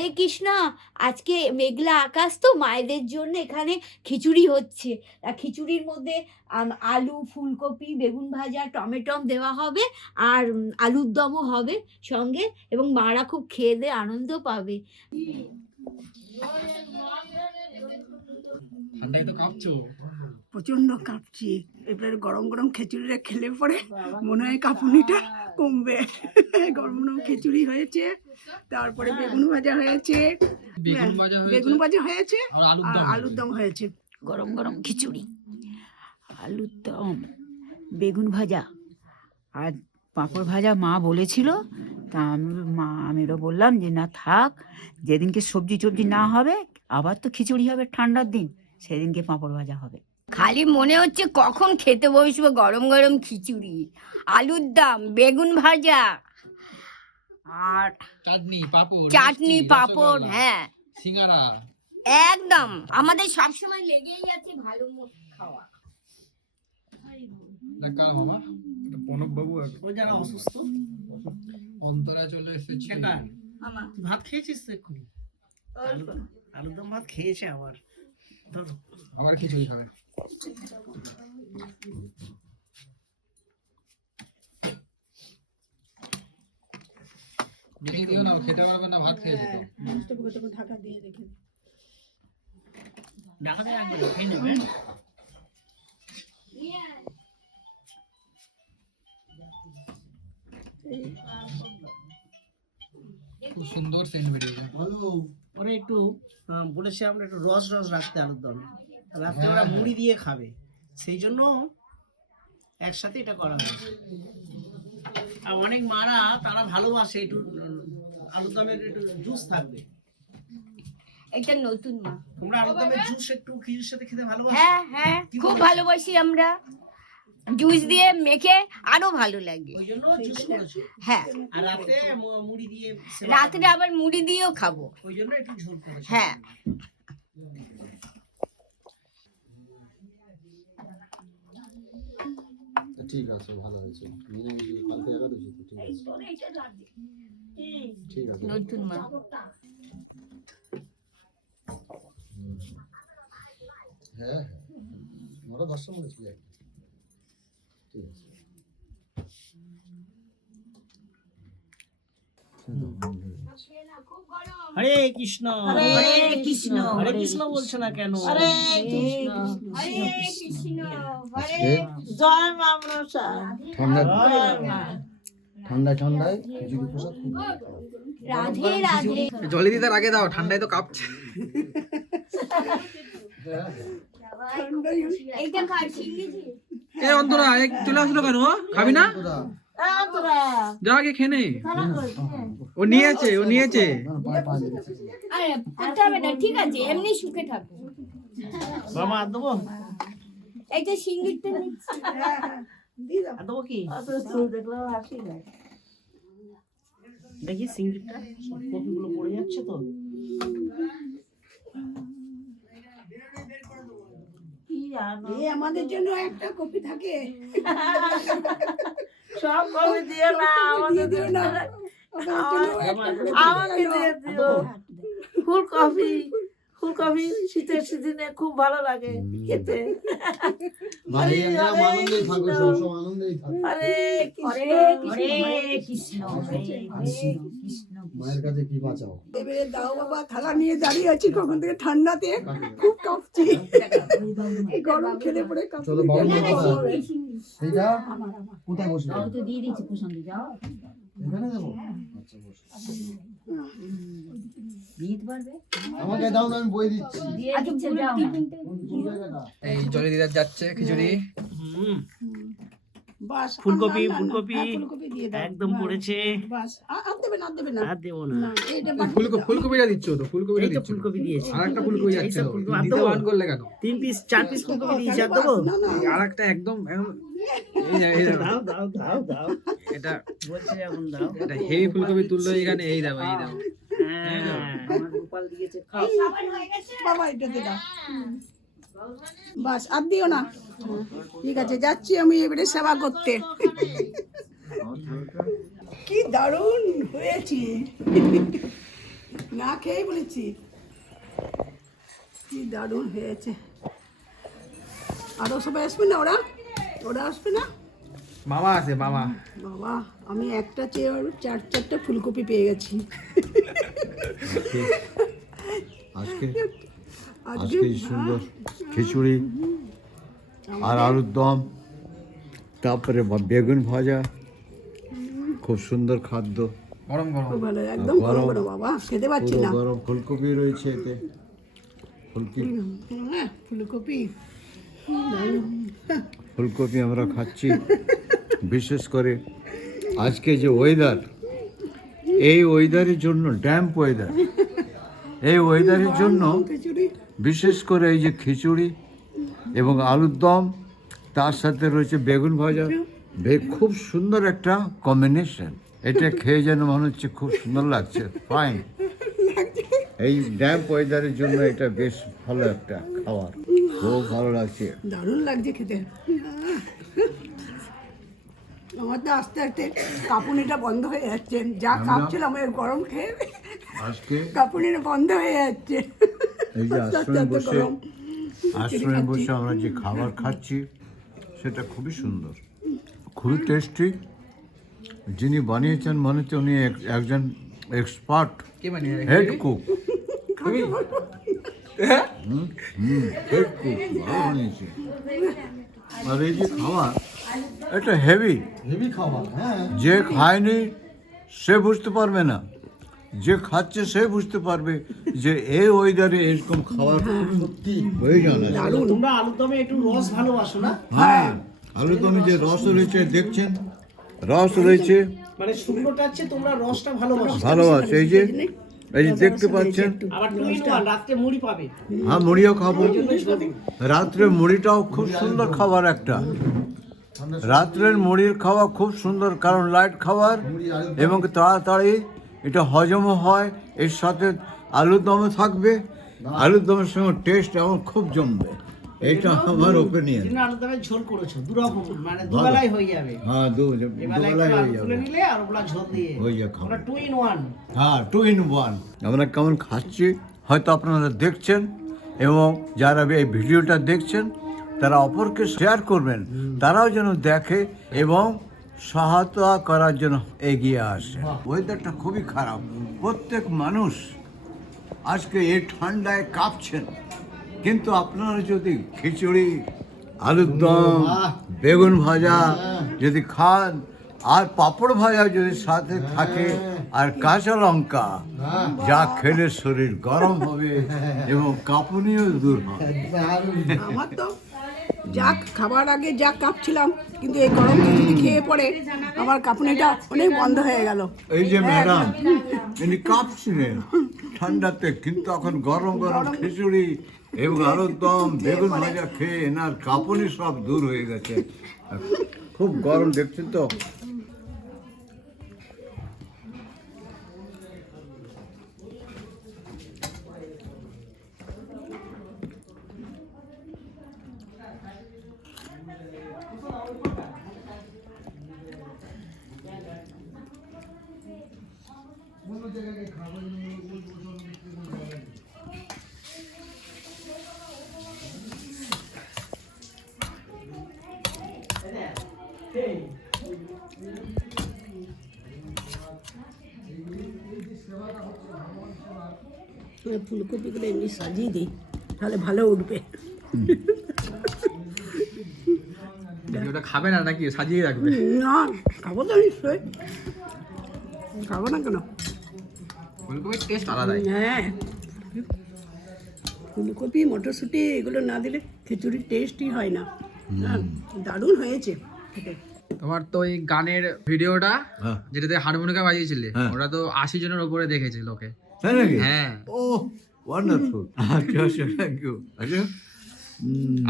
হরে কৃষ্ণ আজকে মেঘলা আকাশ তো মায়েদের জন্য এখানে খিচুড়ি হচ্ছে। আর খিচুড়ির মধ্যে আলু ফুলকপি বেগুন ভাজা টমেটম দেওয়া হবে আর আলুর দমও হবে সঙ্গে এবং মারা খুব খেয়ে দিয়ে আনন্দ পাবে। ঠান্ডায় তো কাঁপছো? প্রচণ্ড কাঁপছি। এবারে গরম গরম খিচুড়িটা খেলে পরে মনে হয় কাঁপুনিটা কমবে। গরম গরম খিচুড়ি হয়েছে তারপরে বেগুন ভাজা হয়েছে। বেগুন ভাজা হয়েছে। বেগুন ভাজা হয়েছে আর আলুর আর দম আলুর দম হয়েছে। গরম গরম খিচুড়ি আলুর দম বেগুন ভাজা আর পাঁপড় ভাজা মা বলেছিল। তা আমি মা আমিরও বললাম যে না থাক যেদিনকে সবজি টবজি না হবে আবার তো খিচুড়ি হবে ঠান্ডার দিন সেদিনকে পাঁপড় ভাজা হবে। খালি মনে হচ্ছে কখন খেতে বসবো গরম গরম খিচুড়ি আলুর দাম বেগুন ভাজা আর চাটনি পাপড় চাটনি পাঁপড় হ্যাঁ। সিঙ্গারা। একদম আমাদের সবসময় লেগেই আছে ভালো খাওয়া। মামা? প্রণব বাবু ও যারা অসুস্থ। অন্তরা চলে এসেছে। ভাত খেয়েছিস এক্ষুনি? আলুর দম ভাত খেয়েছে আবার। ধর, আবার খিচুড়ি খাবে। বেশি দিও না ও খেতে পারবে না ভাত খেয়েছে তো ঢাকা দিয়ে রেখে ঢাকাতে রাখবে না, খেয়ে নেবে। খুব সুন্দর সেন্ট বেরিয়েছে পরে একটু বলেছে আমরা একটু রস রস রাখতে আলুর দমে রাত্রে ওরা মুড়ি দিয়ে খাবে। সেই জন্য একসাথে এটা করা হয়েছে আর অনেক মারা তারা ভালোবাসে একটু আলুর দমের একটু জুস থাকবে। এটা নতুন মা। তোমরা আলুর দমের জুস একটু খিচুড়ির সাথে খেতে ভালোবাসো? হ্যাঁ হ্যাঁ খুব ভালোবাসি আমরা। জুস দিয়ে মেখে আরও ভালো লাগে। ওই জন্য হ্যাঁ। আর রাতে মু- মুড়ি দিয়ে সেবা রাত্রে আবার মুড়ি দিয়েও খাব। ওই জন্য একটু ঝোল করেছ। হ্যাঁ। ঠিক আছে ভালো হয়েছে। কালকে একাদশী তো ঠিক আছে। ঠিক আছে। নতুন মা। হ্যাঁ হ্যাঁ। চলে যাবে ঠিক আছে হরে কৃষ্ণ। হরে কৃষ্ণ। হরে কৃষ্ণ বলছো না কেন? ঠান্ডা ঠান্ডায় ঠান্ডায় খিচুড়ি প্রসাদ খুব ভালো খাওয়া। রাধে রাধে। জলে দিতে আগে দাও ঠান্ডায় তো কাঁপছে। এইটা কার এ অন্তরা এ চলে আসলো কেন? ও? খাবি না? যা আগে খেয়ে নে। ও নিয়েছে ও নিয়েছে। ঠিক আছে এমনি সুখে থাকো। বাবা আর দেবো এইটা সিঙ্গিরটা নিচ্ছি। আর দেবো কি দেখি সিঙ্গিরটা কপিগুলো পড়ে যাচ্ছে তো। এ আমাদের জন্য একটা কপি থাকে। সব কবি দিয়ে না দিয়ে দিও না। আমাদের কপি আমাকে দিয়ে দিও। ফুলকপি ফুলকপি শীতের সিজনে খুব ভালো লাগে খেতে। আনন্দেই থাকো আরে কৃষ্ণ। মায়ের কাছে কি বাঁচাও? এবারে দাও বাবা থালা নিয়ে দাঁড়িয়ে আছি কখন থেকে ঠান্ডাতে খুব কাঁপছি। এই গরম খেলে পরে কাঁপছি চলো বাবু সেইটা? কোথায় বসবে? তো দিয়ে দিচ্ছি প্রশান্ত যাও। এখানে দেবো আচ্ছা বসো। আমাকে দাও না আমি বই দিচ্ছি। এই জলে দিদার যাচ্ছে খিচুড়ি। হুম। বাস ফুলকপি, ফুলকপি। হ্যাঁ, একদম পড়েছে। বাস আর আর দেবে না দেবে না। আর দেবো না। না এইটা বাকি ফুলকপি ফুলকপিটা দিচ্ছ তো? ফুলকপিটা দিচ্ছ? ফুলকপি দিয়েছি। আর একটা ফুলকপি যাচ্ছে এইসব ফুলকপি দিতে দেবো? করলে কেন? তিন পিস চার পিস ফুলকপি দিয়েছি আর দেবো? না না। আর একটা একদম একদম- এই যে- এই দেখো, দাও দাও দাও দাও। এটা বলছে এখন দাও। এটা হেভি ফুলকপি তুললো এখানে। এই দাও এই দাও। হ্যাঁ গোপাল দিয়েছে খাও। বাবা এটাতে দাও। বাস আর দিও না। ঠিক আছে যাচ্ছি আমি এবারে সেবা করতে। কি দারুণ হয়েছি। না খেয়েই বলেছি। কি দারুণ হয়েছে। আরও সবাই আসবে না ওরা? ওরা আসবে না? মামা আছে মামা। বাবা আমি একটা চেয়ে ওর চার চারটে ফুলকপি পেয়ে গেছি। আজকে? আজকে সুন্দর। খিচুড়ি আর আলুর দম তারপরে বা- বেগুন ভাজা খুব সুন্দর খাদ্য। গরম গরম। একদম গরম গরম বাবা খেতে পাচ্ছি না। গরম ফুলকপি রয়েছে এতে। ফুলকপি। ফুলকপি। ফুলকপি আমরা খাচ্ছি। বিশেষ করে আজকে যে ওয়েদার এই ওয়েদারের জন্য ড্যাম্প ওয়েদার এই ওয়েদারের জন্য বিশেষ করে এই যে খিচুড়ি এবং আলুর দম তার সাথে রয়েছে বেগুন ভাজা। খুব সুন্দর একটা কম্বিনেশন এটা খেয়ে যেন মনে হচ্ছে খুব সুন্দর লাগছে। ফাইন এই ড্যাম্প ওয়েদারের জন্য এটা বেশ ভালো একটা খাবার। খুব ভালো লাগছে। দারুণ লাগছে খেতে। আমার তো আস্তে আস্তে কাঁপুনিটা বন্ধ হয়ে যাচ্ছে। যা কাঁপছিলাম এর গরম খেয়ে আজকে কাঁপুনিটা বন্ধ হয়ে যাচ্ছে। এই যে আস্তে আস্তে আশ্রমে বসে আশ্রমে বসে আমরা যে খাবার খাচ্ছি সেটা খুবই সুন্দর। খুবই টেস্টি যিনি বানিয়েছেন মনে হচ্ছে উনি এক- একজন expert head cook head cook বানিয়েছে। আর এই যে খাবার এটা হেভি হেভি খাবার হ্যাঁ। যে খায়নি সে বুঝতে পারবে না। যে খাচ্ছে সে বুঝতে পারবে যে এই ওয়েদারে এরকম খাবার সত্যি প্রয়োজন আছে তোমরা আলুর দমে একটু রস ভালোবাসো না? হ্যাঁ আলু দমে যে রস রয়েছে দেখছেন? রস রয়েছে। মানে শুকনোটা হচ্ছে তোমরা রসটা ভালোবাসো। ভালো আছে এই যে এই যে দেখতে পাচ্ছেন? রাত্রে মুড়ি পাবে। হ্যাঁ মুড়িও খাব। রাত্রে মুড়িটাও খুব সুন্দর খাবার একটা। রাত্রের মুড়ির খাওয়া খুব সুন্দর কারণ লাইট খাবার এবং তাড়াতাড়ি এটা হজমও হয় এর সাথে আলুর দমও থাকবে। আলুর দমের সঙ্গে টেস্ট আমার খুব জমবে। এটা আমার ওপিনিয়ন আলুর ঝোল করেছ মানে দুবেলায় হয়ে যাবে। হ্যাঁ দু এবেলা হয়ে যাবে। নিলে আর ওগুলা ঝোল দিয়ে। হয়ে যাবে খাবার টু ইন ওয়ান হ্যাঁ টু ইন ওয়ান আমরা কেমন খাচ্ছি হয়তো আপনারা দেখছেন এবং যারা এই ভিডিওটা দেখছেন তারা অপরকে শেয়ার করবেন। তারাও যেন দেখে এবং সহায়তা করার জন্য এগিয়ে আসে। ওয়েদারটা খুবই খারাপ। প্রত্যেক মানুষ আজকে এই ঠান্ডায় কাঁপছেন। কিন্তু আপনারা যদি খিচুড়ি আলুর দম বেগুন ভাজা যদি খান আর পাঁপড় ভাজা যদি সাথে থাকে আর কাঁচা লঙ্কা যা খেলে শরীর গরম হবে এবং কাঁপুনিও দূর হবে। আমার তো যা খাবার আগে যা কাঁপছিলাম কিন্তু এই গরম খিচুড়ি খেয়ে পড়ে আমার কাঁপুনিটা অনেক বন্ধ হয়ে গেল। এই যে ম্যাডাম ইনি কাঁপছিলেন ঠান্ডাতে কিন্তু এখন গরম গরম খিচুড়ি এবং আলুর দম বেগুন ভাজা খেয়ে এনার কাঁপুনি সব দূর হয়ে গেছে। খুব গরম দেখছেন তো? ফুলকপিগুলো এমনি সাজিয়ে দিই তাহলে ভালো উঠবে। ওটা খাবে না নাকি? সাজিয়ে রাখবে। না খাব তো নিশ্চয়ই। খাব না কেন? ফুলকপির টেস্ট আলাদাই। হ্যাঁ। ফুলকপি মটরশুঁটি এগুলো না দিলে খিচুড়ির টেস্টই হয় না। না, দারুণ হয়েছে। তোমার তো ওই গানের ভিডিওটা হ্যাঁ। যেটাতে হারমোনিকা বাজিয়েছিলে হ্যাঁ। ওটা তো আশি জনের উপরে দেখেছে লোকে। তাই নাকি? হ্যাঁ। ও ওয়ান্ডারফুল আচ্ছা আচ্ছা থ্যাংক ইউ আচ্ছা।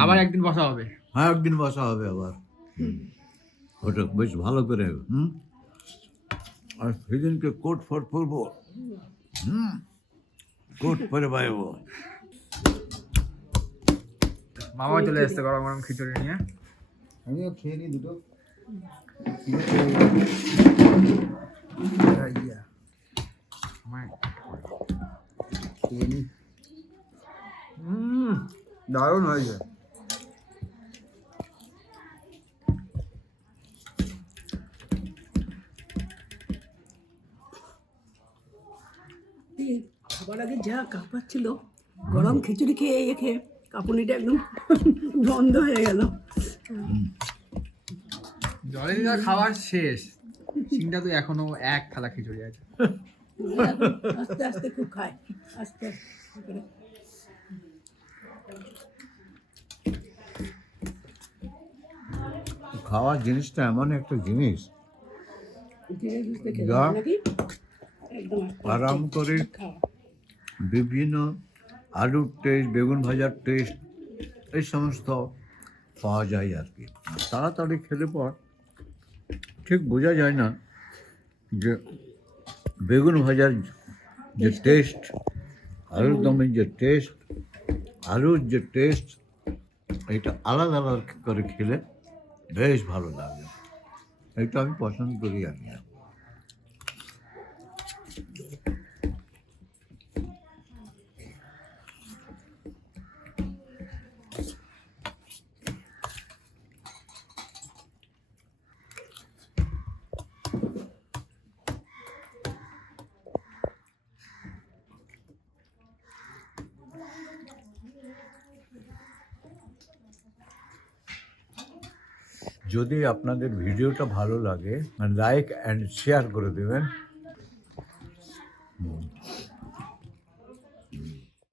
আবার একদিন বসা হবে। হ্যাঁ একদিন বসা হবে আবার। ওটা বেশ ভালো করে হুম? আর সেদিনকে কোট ফট পরবো। হুম? কোট পরে বাইবো মামা চলে এসছে গরম গরম খিচুড়ি নিয়ে। আমিও খেয়ে নিই দুটো। ইয়া। আমার- দারুণ হয়েছে। খাবার আগে যা কাঁপাচ্ছিল গরম খিচুড়ি খেয়ে খেয়ে কাঁপুনিটা একদম বন্ধ হয়ে গেল। জলে দিদা খাবার শেষ। সিংটা তো এখনও এক থালা খিচুড়ি আছে। আস্তে আস্তে খুব খায়। আস্তে খাওয়ার জিনিসটা এমন একটা জিনিস। যা আরাম করে বিভিন্ন আলুর টেস্ট বেগুন ভাজার টেস্ট এই সমস্ত পাওয়া যায় আর কি। তাড়াতাড়ি খেলে পর ঠিক বোঝা যায় না যে বেগুন ভাজার যে টেস্ট আলুর দমের যে টেস্ট আলুর যে টেস্ট এটা আলাদা আলাদা করে খেলে বেশ ভালো লাগে। এটা আমি পছন্দ করি আর যদি আপনাদের ভিডিওটা ভালো লাগে লাইক অ্যান্ড শেয়ার করে দেবেন।